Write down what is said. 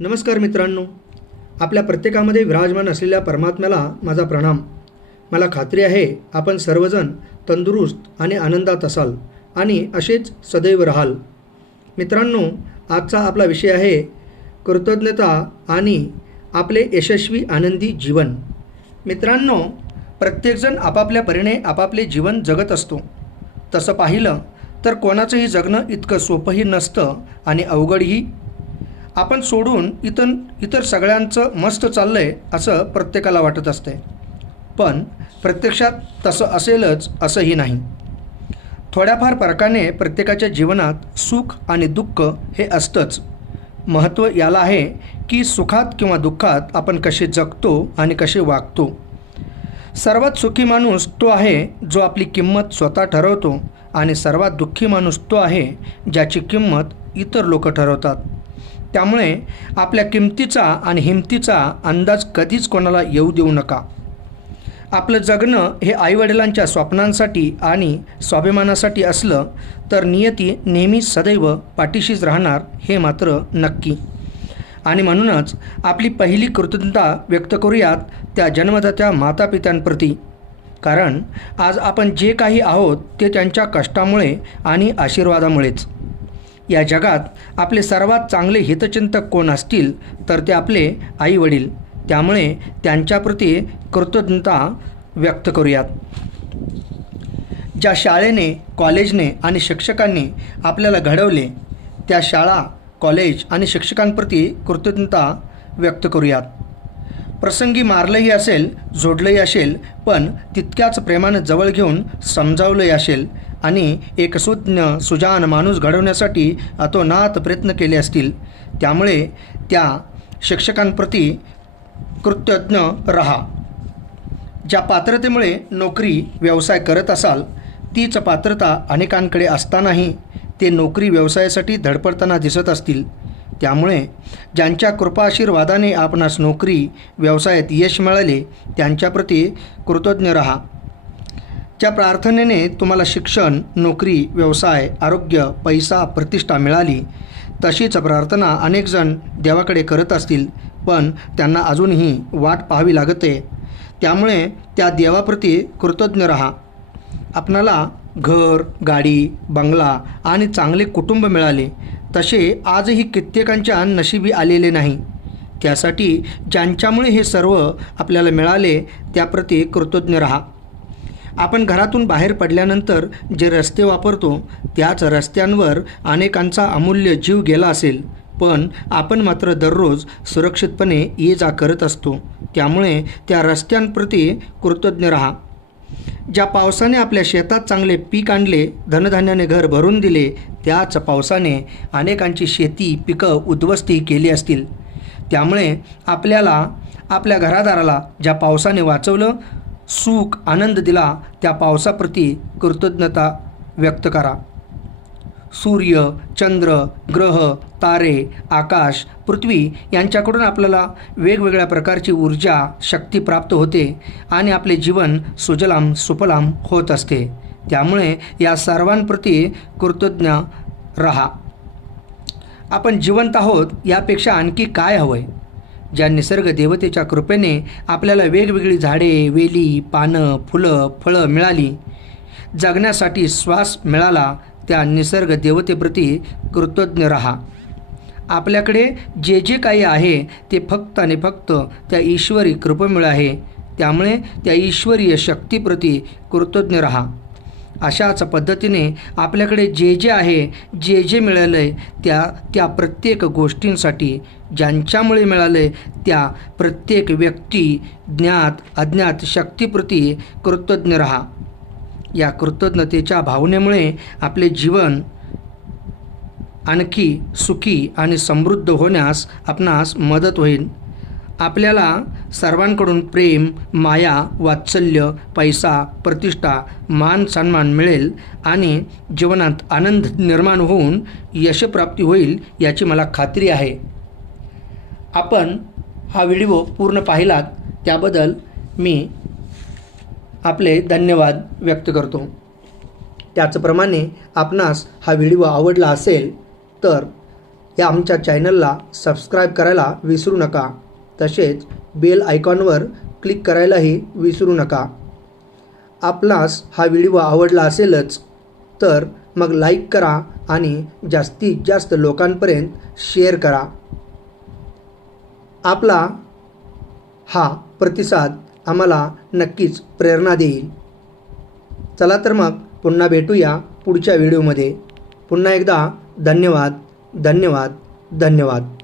नमस्कार मित्रांनो, आपल्या प्रत्येकामध्ये विराजमान असलेल्या परमात्म्याला माझा प्रणाम। मला खात्री आहे आपण सर्वजण तंदुरुस्त आणि आनंदात असाल आणि असेच सदैव राहाल। मित्रांनो, आजचा आपला विषय आहे कृतज्ञता आणि आपले यशस्वी आनंदी जीवन। मित्रांनो, प्रत्येकजण आपापल्या परीने आपापले जीवन जगत असतो। तसं पाहिलं तर कोणाचंही जगणं इतकं सोपंही नसतं आणि अवघडही। आपण सोडून इतर सगळ्यांचं मस्त चाललंय असं प्रत्येकाला वाटत असते, पण प्रत्यक्षात तसं असेलच असंही नाही। थोड्याफार फरकाने प्रत्येकाच्या जीवनात सुख आणि दुःख हे असतंच। महत्त्व याला आहे की सुखात किंवा दुःखात आपण कसे जगतो आणि कसे वागतो। सर्वात सुखी माणूस तो आहे जो आपली किंमत स्वतः ठरवतो आणि सर्वात दुःखी माणूस तो आहे ज्याची किंमत इतर लोक ठरवतात। त्यामुळे आपल्या किमतीचा आणि हिमतीचा अंदाज कधीच कोणाला येऊ देऊ नका। आपलं जगणं हे आईवडिलांच्या स्वप्नांसाठी आणि स्वाभिमानासाठी असलं तर नियती नेहमी सदैव पाठीशीच राहणार हे मात्र नक्की। आणि म्हणूनच आपली पहिली कृतज्ञता व्यक्त करूयात त्या जन्मदात्या मातापित्यांप्रती, कारण आज आपण जे काही आहोत ते त्यांच्या कष्टामुळे आणि आशीर्वादामुळेच। या जगात आपले सर्वात चांगले हितचिंतक कोण असतील तर ते आपले आई वडील। त्यामुळे त्यांच्याप्रती कृतज्ञता व्यक्त करूयात। ज्या शाळेने, कॉलेजने आणि शिक्षकांनी आपल्याला घडवले त्या शाळा, कॉलेज आणि शिक्षकांप्रती कृतज्ञता व्यक्त करूयात। प्रसंगी मारलंही असेल, जोडलंही असेल, पण तितक्याच प्रेमानं जवळ घेऊन समजावलंही असेल आणि एक सुज्ञ सुजान माणूस घडवण्यासाठी अतोनात प्रयत्न केले असतील। त्यामुळे त्या शिक्षकांप्रती कृतज्ञ रहा। ज्या पात्रतेमुळे नोकरी, व्यवसाय करत असाल तीच पात्रता अनेकांकडे असतानाही ते नोकरी, व्यवसायासाठी धडपडताना दिसत असतील। त्यामुळे ज्यांच्या कृपाआशीर्वादाने आपणास नोकरी, व्यवसायात यश मिळाले त्यांच्याप्रती कृतज्ञ रहा। ज्या प्रार्थनेने तुम्हाला शिक्षण, नोकरी, व्यवसाय, आरोग्य, पैसा, प्रतिष्ठा मिळाली तशीच प्रार्थना अनेकजण देवाकडे करत असतील, पण त्यांना अजूनही वाट पाहावी लागते। त्यामुळे त्या देवाप्रती कृतज्ञ रहा। आपणाला घर, गाडी, बंगला आणि चांगले कुटुंब मिळाले तसे आजही कित्येकांच्या नशिबी आलेले नाही। त्यासाठी ज्यांच्यामुळे हे सर्व आपल्याला मिळाले त्याप्रती कृतज्ञ रहा। आपण घरातून बाहेर पडल्यानंतर जे रस्ते वापरतो त्याच रस्त्यांवर अनेकांचा अमूल्य जीव गेला असेल, पण आपण मात्र दररोज सुरक्षितपणे ये जा करत असतो। त्यामुळे त्या रस्त्यांप्रती कृतज्ञ रहा। ज्या पावसाने आपल्या शेतात चांगले पीक आणले, धनधान्याने घर भरून दिले, त्याच पावसाने अनेकांची शेती, पिकं उद्ध्वस्तही केली असतील। त्यामुळे आपल्याला, आपल्या घरादाराला ज्या पावसाने वाचवलं, सुख, आनंद दिला त्या पावसाप्रती कृतज्ञता व्यक्त करा। सूर्य, चंद्र, ग्रह, तारे, आकाश, पृथ्वी यांच्याकडून आपल्याला वेगवेगळ्या प्रकारची ऊर्जा, शक्ती प्राप्त होते आणि आपले जीवन सुजलाम सुफलाम होत असते। त्यामुळे या सर्वांप्रती कृतज्ञ रहा। आपण जिवंत आहोत यापेक्षा आणखी काय हवंय? ज्या निसर्ग देवतेच्या कृपेने आपल्याला वेगवेगळी झाडे, वेली, पानं, फुलं, फळं मिळाली, जगण्यासाठी श्वास मिळाला, त्या निसर्ग देवतेप्रती कृतज्ञ रहा। आपल्याकडे जे जे काही आहे ते फक्त आणि फक्त त्या ईश्वरी कृपेमुळे आहे। त्यामुळे त्या ईश्वरीय शक्तीप्रती कृतज्ञ रहा। अशाच पद्धतीने आपल्याकडे जे जे आहे, जे जे मिळालं आहे त्या प्रत्येक गोष्टींसाठी, ज्यांच्यामुळे मिळालं आहे त्या प्रत्येक व्यक्ती, ज्ञात अज्ञात शक्तीप्रती कृतज्ञ रहा। या कृतज्ञतेच्या भावनेमुळे आपले जीवन आणखी सुखी आणि समृद्ध होण्यास आपणास मदत होईल। आपल्याला सर्वांकडून प्रेम, माया, वात्सल्य, पैसा, प्रतिष्ठा, मान सन्मान मिळेल आणि जीवनात आनंद निर्माण होऊन यशप्राप्ती होईल याची मला खात्री आहे। आपण हा व्हिडिओ पूर्ण पाहिलात त्याबद्दल मी आपले धन्यवाद व्यक्त करतो। त्याचप्रमाणे आपणास हा व्हिडिओ आवडला असेल तर या आमच्या चॅनलला सबस्क्राईब करायला विसरू नका. तसेच बेल आयकॉनवर क्लिक करायलाही विसरू नका. आपणास हा व्हिडिओ आवडला असेलच तर मग लाईक करा आणि जास्तीत जास्त लोकांपर्यंत शेअर करा. आपला हा प्रतिसाद आम्हाला नक्कीच प्रेरणा देईल. चला तर मग पुन्हा भेटूया पुढच्या व्हिडिओमध्ये. पुन्हा एकदा धन्यवाद धन्यवाद धन्यवाद.